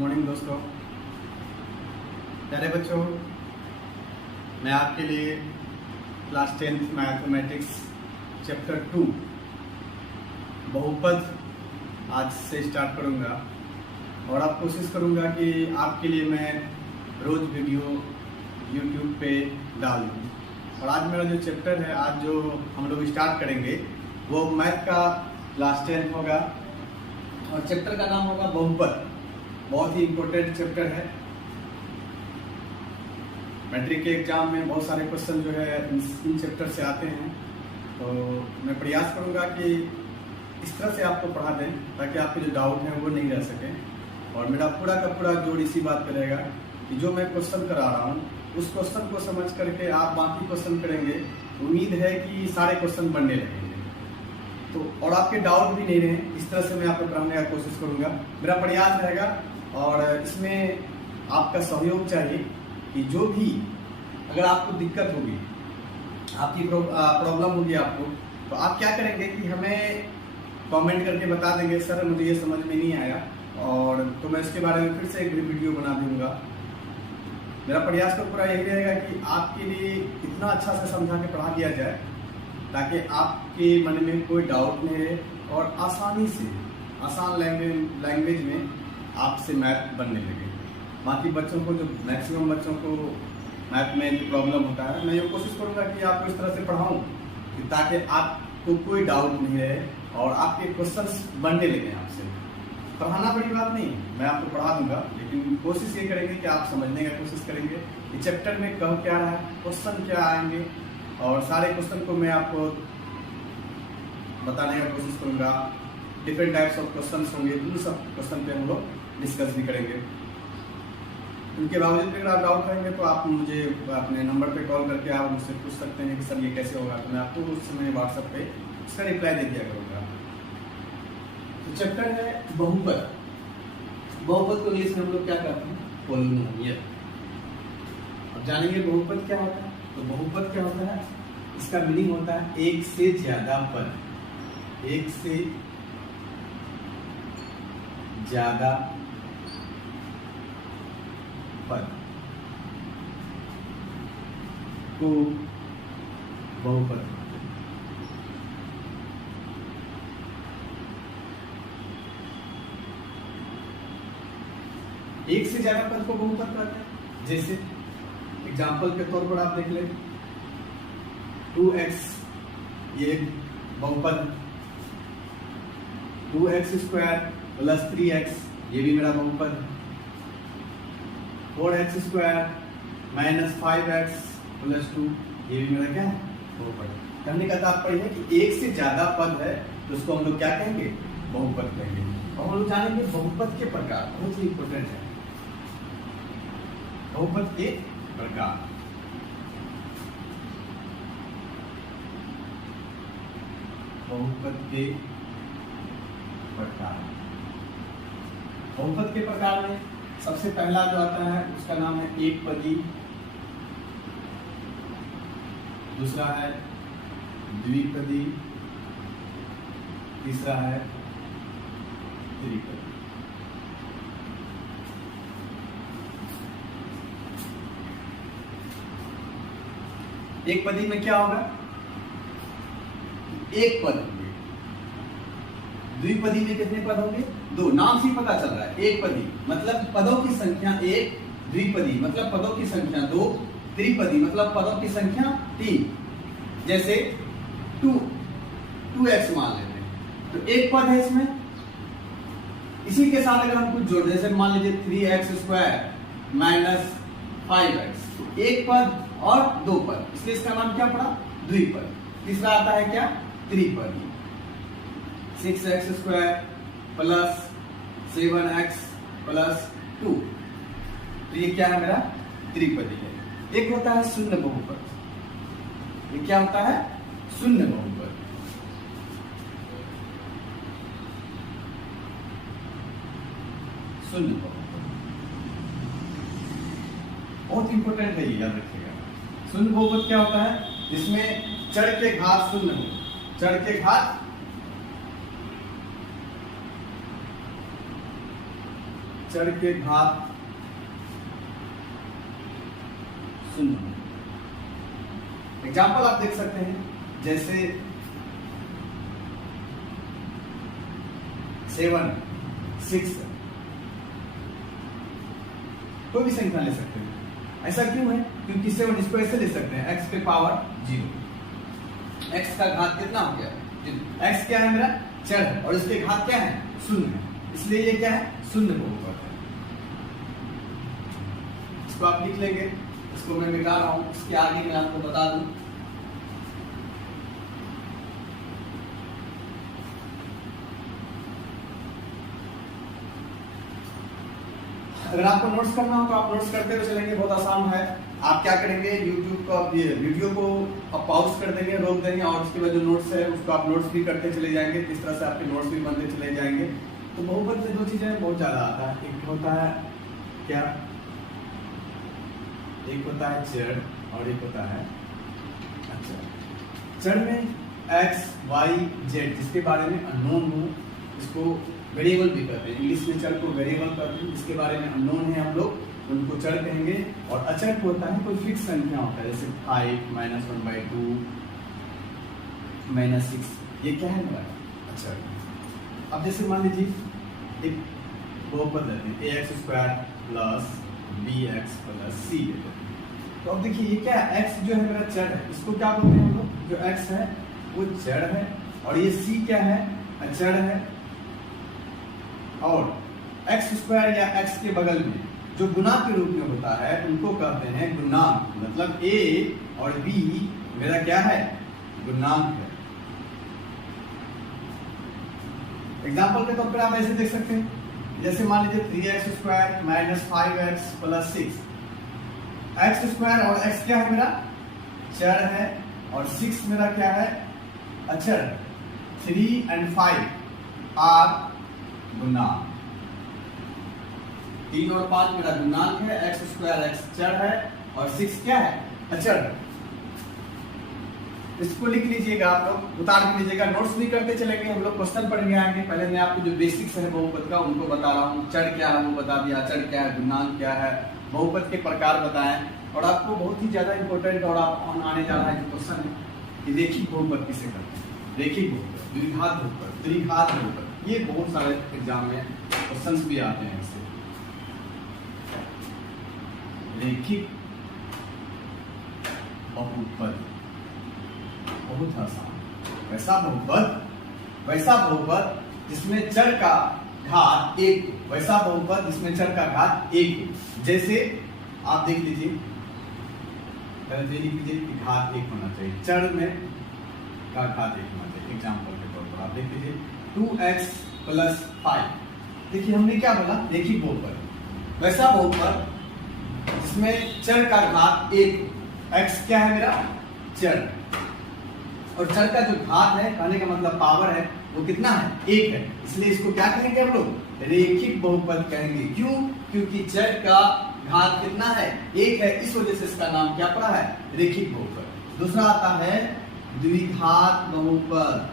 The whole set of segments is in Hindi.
मॉर्निंग दोस्तों, प्यारे बच्चों। मैं आपके लिए क्लास 10th मैथमेटिक्स चैप्टर 2 बहुपद आज से स्टार्ट करूंगा और आप कोशिश करूंगा कि आपके लिए मैं रोज वीडियो यूट्यूब पे डाल दूँ। और आज मेरा जो चैप्टर है, आज जो हम लोग स्टार्ट करेंगे वो मैथ का क्लास 10 होगा और चैप्टर का नाम होगा बहुपद। बहुत ही इम्पोर्टेंट चैप्टर है। मैट्रिक के एग्जाम में बहुत सारे क्वेश्चन जो है इन चैप्टर से आते हैं, तो मैं प्रयास करूंगा कि इस तरह से आपको पढ़ा दें ताकि आपके जो डाउट हैं वो नहीं रह सके। और मेरा पूरा का पूरा जोड़ इसी बात पे रहेगा कि जो मैं क्वेश्चन करा रहा हूँ उस क्वेश्चन को समझ करके आप बाकी क्वेश्चन करेंगे। उम्मीद है कि सारे क्वेश्चन बनने लगेंगे तो और आपके डाउट भी नहीं रहे। इस तरह से मैं आपको पढ़ाने का कोशिश करूंगा, मेरा प्रयास रहेगा। और इसमें आपका सहयोग चाहिए कि जो भी अगर आपको दिक्कत होगी, आपकी प्रॉब्लम होगी आपको, तो आप क्या करेंगे कि हमें कमेंट करके बता देंगे, सर मुझे ये समझ में नहीं आया, और तो मैं इसके बारे में फिर से एक वीडियो बना दूंगा। मेरा प्रयास तो पूरा यही रहेगा कि आपके लिए इतना अच्छा से समझा के पढ़ा दिया जाए ताकि आपके मन में कोई डाउट नहीं रहे और आसानी से आसान लैंग्वेज में आपसे मैथ बनने लगे। बाकी बच्चों को, जो मैक्सिमम बच्चों को मैथ में जो प्रॉब्लम होता है, मैं ये कोशिश करूंगा कि आपको इस तरह से पढ़ाऊं कि ताकि आपको कोई डाउट नहीं रहे और आपके क्वेश्चंस बनने लगे आपसे। पढ़ाना बड़ी बात नहीं, मैं आपको पढ़ा दूंगा, लेकिन कोशिश ये करेंगे कि आप समझने का कोशिश करेंगे कि चैप्टर में कह क्या रहा है, क्वेश्चन क्या आएंगे, और सारे क्वेश्चन को मैं आपको बताने का कोशिश करूंगा। डिफरेंट टाइप्स ऑफ क्वेश्चन होंगे, उन सब क्वेश्चन पे हम लोग डिस्कस भी करेंगे। उनके बावजूद अगर आप डाउट करेंगे तो आप मुझे अपने नंबर पे कॉल करके आप मुझसे पूछ सकते हैं कि सर ये कैसे होगा, तो मैं आपको उस समय व्हाट्सएप पे उसका रिप्लाई दे दिया करूँगा। तो चैप्टर है बहुपद। बहुपद को इंग्लिश में हम लोग क्या कहते हैं? पॉलिनोमियल। अब जानेंगे बहुपद क्या होता है। तो बहुपद क्या होता है, इसका मीनिंग होता है एक से ज्यादा पद, एक से ज्यादा पद को बहुपद। एक से ज्यादा पद को बहुपद कहते हैं। जैसे एग्जाम्पल के तौर पर आप देख लें, 2x ये बहुपद, 2x² प्लस 3x ये भी मेरा बहुपद, 4x² माइनस 5x प्लस 2 ये भी मेरा क्या है? बहुपद। कहने का तात्पर्य है कि एक से ज्यादा पद है तो उसको हम लोग क्या कहेंगे? बहुपद कहेंगे। और हम लोग जानेंगे बहुपद के प्रकार, बहुत ही इंपॉर्टेंट है बहुपद के प्रकार। बहुपद के प्रकार, बहुपद के प्रकार में सबसे पहला जो आता है उसका नाम है एक पदी, दूसरा है द्विपदी, तीसरा है त्रिपदी। एक पदी में क्या होगा? एक पद होंगे। द्विपदी में कितने पद होंगे? दो। नाम से पता चल रहा है, एक पदी मतलब पदों की संख्या एक, द्विपदी मतलब पदों की संख्या दो, त्रिपदी मतलब पदों की संख्या 3। जैसे 2x मान लेते हैं तो एक पद है इसमें। इसी के साथ अगर हम कुछ जोड़, जैसे मान लीजिए 3x² माइनस 5x, तो एक पद और दो पद, इसलिए इसका नाम क्या पड़ा? द्विपद। तीसरा आता है क्या? त्रिपदी, 6x² प्लस 7x प्लस 2, तो ये क्या है? मेरा त्रिपदी है। एक होता है शून्य बहुपद। ये क्या होता है? शून्य बहुपद। शून्य बहुपद बहुत इंपॉर्टेंट है, ये याद रखिएगा। शून्य बहुपद क्या होता है? जिसमें चर के घात शून्य हो, चर के घात चर के घात शून्य। एग्जाम्पल आप देख सकते हैं, जैसे 7, 6, कोई भी संख्या ले सकते हैं। ऐसा क्यों है? क्योंकि 7 इसको ऐसे ले सकते हैं, x पे पावर 0, x का घात कितना हो गया? x क्या है मेरा? चर है, और इसके घात क्या है? शून्य है, इसलिए ये क्या है? शून्य बहुपद है। इसको आप लिख लेंगे, इसको मैं मिटा रहा हूं, इसके आगे मैं आपको बता दूं। अगर आपको नोट्स करना हो तो आप नोट्स करते हुए चलेंगे, बहुत आसान है। आप क्या करेंगे, यूट्यूब का ये वीडियो को आप पॉज कर देंगे, रोक देंगे, और उसके बाद जो नोट्स है उसको आप नोट्स भी करते चले जाएंगे। इस तरह से आपके नोट्स भी बनते चले जाएंगे। तो बहुपद से दो चीजें बहुत ज्यादा आता है, एक होता है क्या, एक होता है चर और एक होता है अचर। चर में x, y, z जिसके बारे में अननोन हो, इसको वेरिएबल भी कहते हैं, इंग्लिश में चर को वेरिएबल कहते हैं। जिसके बारे में अननोन है हम लोग उनको चर कहेंगे। और अचर होता है कोई फिक्स संख्या होता है, जैसे 5, -1/2, -6, ये क्या है मेरा? अचर। अब जैसे मान लीजिए एक बहुपद लेते हैं, ax² + bx + c। तो अब देखिए ये क्या है? x जो है मेरा चर है, इसको क्या बोलते हैं हम लोग? जो x है वो चर है, और ये c क्या है? अचर है। और x² या x के बगल में जो गुना के रूप में होता है उनको कहते हैं गुणांक। मतलब a और b मेरा क्या है? गुणांक है। एग्जाम्पल के तौर पर आप ऐसे देख सकते हैं, जैसे मान लीजिए 3x² - 5x + 6। x² और x क्या है मेरा? चर है, और 6 मेरा क्या है? अचर। 3 और 5 आर गुणांक। 3 और 5 मेरा गुणांक है, x² x चर है, और 6 क्या है? अचर। इसको लिख लीजिएगा, आप लोग उतार के लीजिएगा, नोट्स भी करते चलेंगे, हम लोग क्वेश्चन पढ़ने आएंगे। पहले मैं आपको जो बेसिक्स है बहुपद का उनको बता रहा हूँ। चर क्या है वो बता दिया, अचर क्या है, गुणांक क्या है, बहुपद के प्रकार बताएं। और आपको बहुत ही ज्यादा इंपॉर्टेंट और आप आने जा रहा है जो क्वेश्चन है कि रेखिक बहुपद किसे कहते हैं? रेखिक बहुपद, द्विघात बहुपद, त्रिघात बहुपद, ये बहुत सारे एग्जाम में क्वेश्चन भी आते हैं इससे। रेखिक बहुपद बहुत आसान। वैसा बहुपद जिसमें चर का घात 1, वैसा बहुपद जिसमें चर का घात 1। जैसे आप देख लीजिए, पहले लिख लीजिए कि घात 1 होना चाहिए, चर में का घात 1 होना चाहिए। एग्जाम्पल के तौर पर आप देख लीजिए 2x + 5। देखिए हमने क्या बोला? रेखिक बहुपद, वैसा बहुपद जिसमें चर का घात 1, x क्या है मेरा? चर, और चर का जो घात है, कहने का मतलब पावर है, वो कितना है? 1 है। इसलिए इसको क्या कहेंगे हम लोग? रेखिक बहुपद कहेंगे। क्यों? क्योंकि चर का घात कितना है? 1 है, इस वजह से इसका नाम क्या पड़ा है? रेखिक बहुपद। दूसरा आता है द्विघात बहुपद।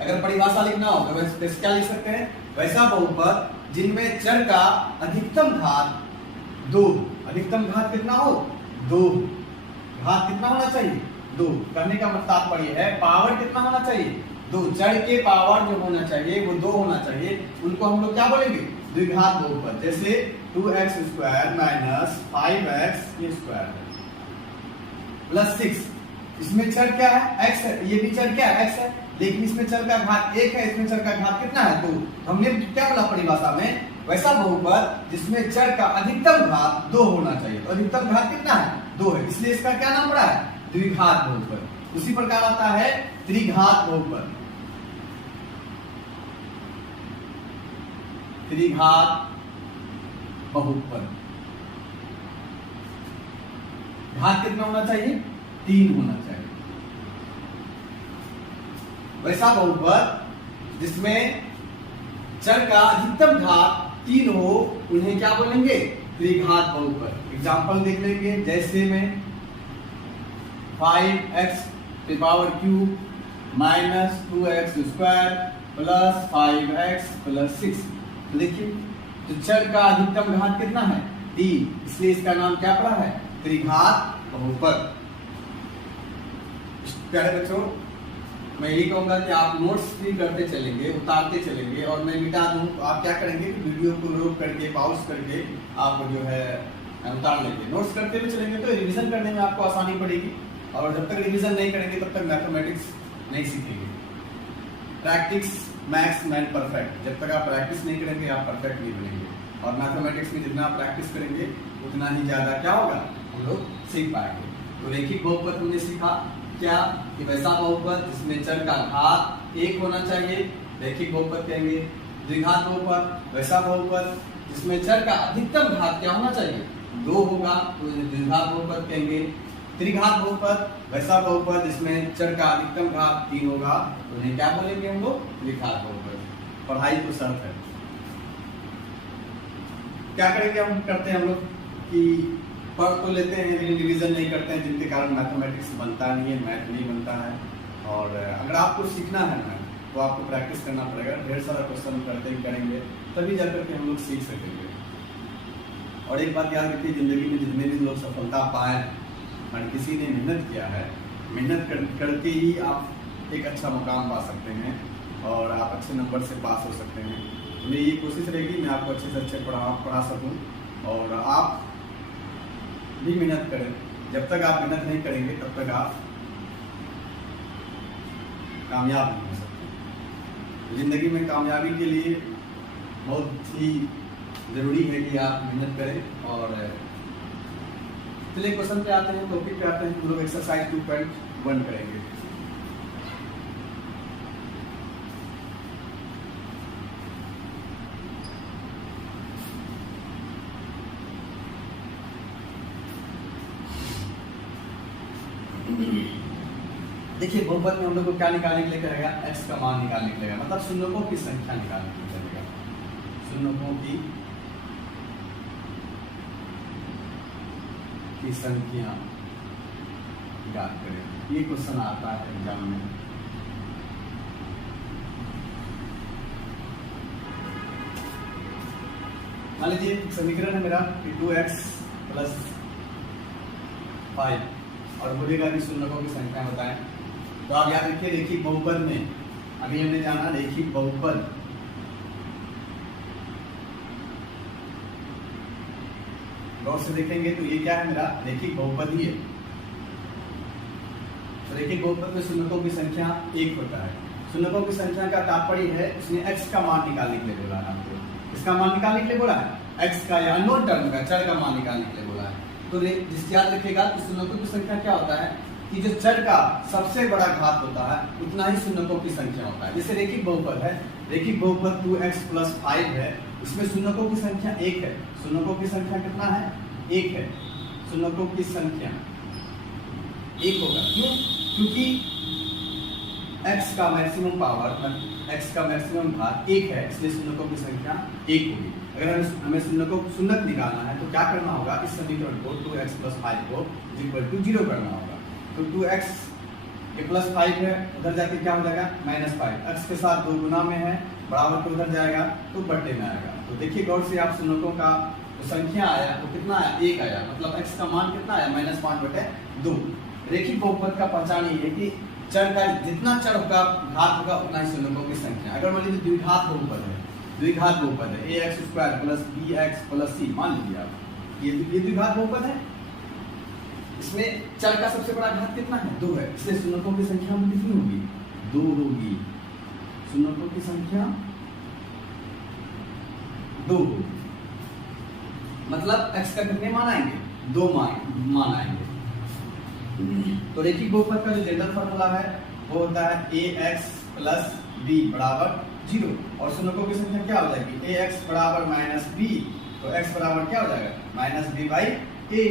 अगर परिभाषा लिखना हो तो वैसे क्या लिख सकते हैं? वैसा बहुपद जिनमें चर का अधिकतम घात 2, अधिकतम घात कितना हो? 2। घात कितना होना चाहिए? 2। कहने का मतलब तात्पर्य है पावर कितना होना चाहिए? 2। चर के पावर जो होना चाहिए वो 2 होना चाहिए, उनको हम लोग क्या बोलेंगे? द्विघात बहुपद। जैसे 2x² - 5x² + 6। इसमें चर क्या है? x है, ये भी चर क्या है? x है, लेकिन इसमें चर का घात 1 है, इसमें चर का घात कितना है? 2। हमने क्या बोला परिभाषा में? वैसा बहुपद जिसमें चर का अधिकतम घात 2 होना चाहिए। तो अधिकतम घात कितना है? 2 है, इसलिए इसका क्या नाम पड़ा है? द्विघात बहुपद। उसी प्रकार आता है त्रिघात बहुपद। त्रिघात बहुपद घात कितना होना चाहिए? 3 होना चाहिए। वैसा बहुपद जिसमें चर का अधिकतम घात 3 हो, उन्हें क्या बोलेंगे? त्रिघात बहुपद। एग्जाम्पल देख लेंगे, जैसे में 5x⁵ minus 2x square plus 5x plus 6। तो देखिए तो चर का अधिकतम घात कितना है 3, इसलिए इसका नाम क्या पड़ा है त्रिघात बहुपद। प्यारे बच्चों मैं यही कहूंगा कि आप नोट्स भी करते चलेंगे, उतारते चलेंगे, और मैं मिटा दूं तो आप क्या करेंगे कि वीडियो को रोक करके पॉज करके आप जो है उतार लेंगे। नोट्स करते हुए चलेंगे तो रिवीजन करने में आपको आसानी पड़ेगी, और जब तक रिवीजन नहीं करेंगे तब तक मैथमेटिक्स नहीं सीखेंगे। प्रैक्टिस मैक्स मैन परफेक्ट, जब तक आप प्रैक्टिस नहीं करेंगे आप परफेक्ट नहीं बनेंगे, और मैथमेटिक्स में जितना प्रैक्टिस करेंगे उतना ही ज्यादा क्या होगा हम लोग सीख पाएंगे। तो रैखिक बहुपद हमने सीखा क्या कि वैसा बहुपद जिसमें चर का घात 1 होना चाहिए रैखिक बहुपद कहेंगे। द्विघात बहुपद वैसा बहुपद जिसमें चर का अधिकतम घात क्या होना चाहिए 2 होगा तो द्विघात बहुपद कहेंगे। त्रिघात बहुपद वैसा बहुपद जिसमें चर का अधिकतम घात 3 होगा तो उन्हें क्या बोलेंगे हम लोग त्रिघात बहुपद। पढ़ाई तो शर्त है। क्या करेंगे हम करते हैं हम लोग कि पढ़ तो लेते हैं लेकिन रिवीजन नहीं करते हैं, जिनके कारण मैथमेटिक्स बनता नहीं है, मैथ नहीं बनता है। और अगर आपको सीखना है ना तो आपको प्रैक्टिस करना पड़ेगा, ढेर सारा क्वेश्चन करते ही करेंगे तभी जाकर के हम लोग सीख सकेंगे। और एक बात याद रखिए, जिंदगी में जितने भी लोग सफलता पाए हैं और किसी ने मेहनत किया है, मेहनत करके ही आप एक अच्छा मुकाम पा सकते हैं और आप अच्छे नंबर से पास हो सकते हैं। तो मेरी ये कोशिश रहेगी मैं आपको अच्छे से अच्छे पढ़ा सकूं, और आप भी मेहनत करें। जब तक आप मेहनत नहीं करेंगे तब तक आप कामयाब नहीं हो सकते। जिंदगी में कामयाबी के लिए बहुत ही जरूरी है कि आप मेहनत करें। और चलिए क्वेश्चन पे आते हैं, टॉपिक पे आते हैं। हम लोग एक्सरसाइज 2.1 करेंगे। देखिए बहुपद में हम लोग को क्या निकालने के लिए करेगा x का मान निकालने के लिए, मतलब शून्यकों की संख्या निकालने के लिए करेगा। शून्यकों की संख्या याद करें, ये क्वेश्चन आता है एग्जाम में। मान लीजिए समीकरण है मेरा 2x प्लस 5 और बोलेगा कि शून्यकों की संख्या बताएं। तो आप याद रखिए रैखिक बहुपद में अभी हमने जाना रैखिक बहुपद गौर से देखेंगे तो ये क्या है मेरा रैखिक बहुपद ही है। तो रैखिक बहुपद में शून्यकों की संख्या 1 होता है। शून्यकों की संख्या का तात्पर्य है उसने x का मान निकालने के लिए बोला है आपको। इसका मान निकालने के लिए बोला है x का या अननोन टर्म का चर का मान निकालने के लिए बोला है। तो जिस याद रखेगा कि शून्यकों की संख्या क्या होता है कि जो चर का सबसे बड़ा घात होता है उतना ही शून्यकों की संख्या होता है। जैसे रैखिक बहुपद है, रैखिक बहुपद 2x प्लस 5 है, उसमें शून्यकों की संख्या 1 है। शून्यकों की संख्या कितना है 1 है। शून्यकों की संख्या 1 होगा। क्यों? क्योंकि x का मैक्सिमम पावर x का मैक्सिमम घात 1 है, इसलिए शून्यकों की संख्या 1 होगी। अगर हमें शून्यकों को शून्यक निकालना है तो क्या करना होगा, इस समीकरण को 2x प्लस 5 को इक्वल टू 0 करना होगा। तो 2x के प्लस 5 है, उधर जाके क्या हो जाएगा -5, x के साथ 2 गुना में है, बराबर के उधर जाएगा तो बट्टे में आएगा। तो देखिए गौर से आप शून्यकों का जो संख्या आया वो कितना आया 1 आया, मतलब x का मान कितना आया -5/2। रैखिक बहुपद का पहचान ये है कि चर का जितना चर होगा घात होगा उतना ही शून्यकों की संख्या। अगर मान लीजिए द्विघात बहुपद है, द्विघात बहुपद है ax square plus bx plus c, मान लीजिए आप ये द्विघात बहुपद है, इसमें चर का सबसे बड़ा घात कितना है 2 है, इसलिए शून्यकों की संख्या में कितनी होगी 2 होगी। शून्यकों की संख्या 2 होगी, मतलब x का कितने मान आएंगे 2 मान आएंगे। तो रैखिक बहुपद का जो जनरल फॉर्मूला है वो होता है ax प्लस b बराबर 0, और शून्यकों की संख्या क्या हो जाएगी ax बराबर -b, तो x बराबर क्या हो जाएगा -b/a।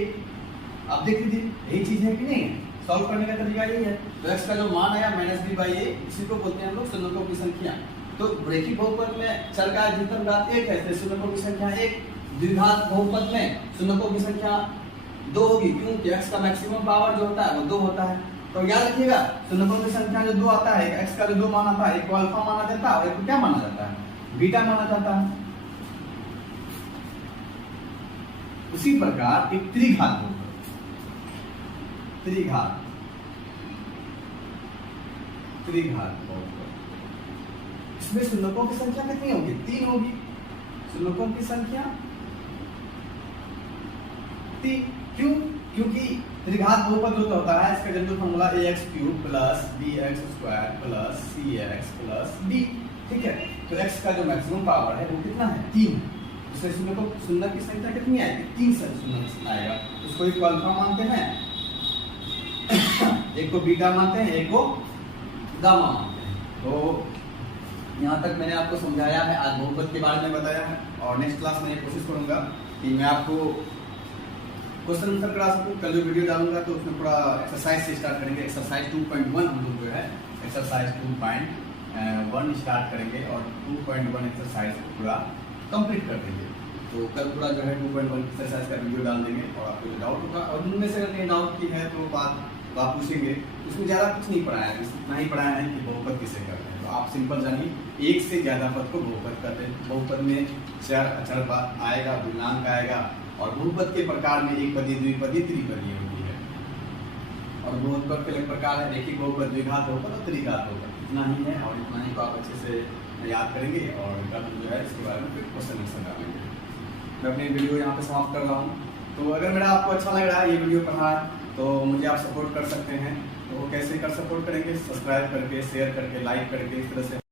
अब देख लीजिए यही चीज है कि नहीं, सॉल्व करने का तरीका यही है। तो x का जो मान आया -b/a, इसी को बोलते हैं हम लोग शून्यकों की संख्या। तो रैखिक बहुपद में चर का अधिकतम घात 1 है, इसलिए शून्यकों की संख्या 1। द्विघात बहुपद में शून्यकों की संख्या 2 होगी, क्योंकि x का मैक्सिमम पावर जो होता है वो 2 होता है। तो याद रखिएगा शुन्यकों की संख्या जो 2 आता है, x का जो 2 मान आता है, एक को अल्फा माना जाता है और एक को क्या माना जाता है, बीटा माना जाता है। उसी प्रकार एक त्रिघात बहुपद, त्रिघात बहुपद, इसमें शुन्यकों की संख्या कितनी होगी, 3 होगी। शुन्यकों की संख्या 3, क्यों? क्योंकि त्रिघात बहुपद जो होता है इसका general formula ax³ plus bx² plus cx plus d, ठीक है। तो x का जो मैक्सिमम पावर है वो कितना है, 3। इससे शून्य की संख्या कितनी आएगी, 3 से शून्य आएगा। उसको एक को अल्फा मानते हैं, एक को बीटा मानते हैं, एक को गामा मानते हैं। तो यहाँ तक मैंने आपको समझाया है, आज बहुपद के बारे में बताया है, और नेक्स्ट क्लास में कोशिश करूंगा कि मैं आपको क्वेश्चन आंसर करा सकूं। कल जो वीडियो डालूंगा तो उसमें पूरा एक्सरसाइज से स्टार्ट करेंगे। एक्सरसाइज 2.1 हम लोग जो है एक्सरसाइज 2.1 स्टार्ट करेंगे और 2.1 एक्सरसाइज को पूरा कंप्लीट कर देंगे। तो कल पूरा जो है 2.1 एक्सरसाइज का वीडियो डाल देंगे और आपको जो डाउट होगा, और उनमें से अगर कहीं डाउट की है तो बात आप पूछेंगे। उसमें ज़्यादा कुछ नहीं पढ़ाया है, इतना ही पढ़ाया है कि बहुपद किसे करते हैं। तो आप सिंपल जानिए, एक से ज़्यादा पद को बहुपद करते हैं। बहुपद में चर अचर आएगा, पूर्णांक आएगा, और बहुपद के प्रकार में एक पदी, द्विपदी, त्रिपदी होती है। और बहुपद के अलग प्रकार है, रेखिक बहुपद, द्विघात बहुपद और त्रिघात बहुपद। इतना ही है, और इतना ही को आप अच्छे से याद करेंगे और कल जो है इसके बारे में फिर क्वेश्चन आंसर डालेंगे। मैं अपनी वीडियो यहाँ पे समाप्त कर रहा हूँ। तो अगर मेरा आपको अच्छा लग रहा है ये वीडियो पढ़ा तो मुझे आप सपोर्ट कर सकते हैं। तो वो कैसे कर सपोर्ट करेंगे, सब्सक्राइब करके, शेयर करके, लाइक करके, इस तरह से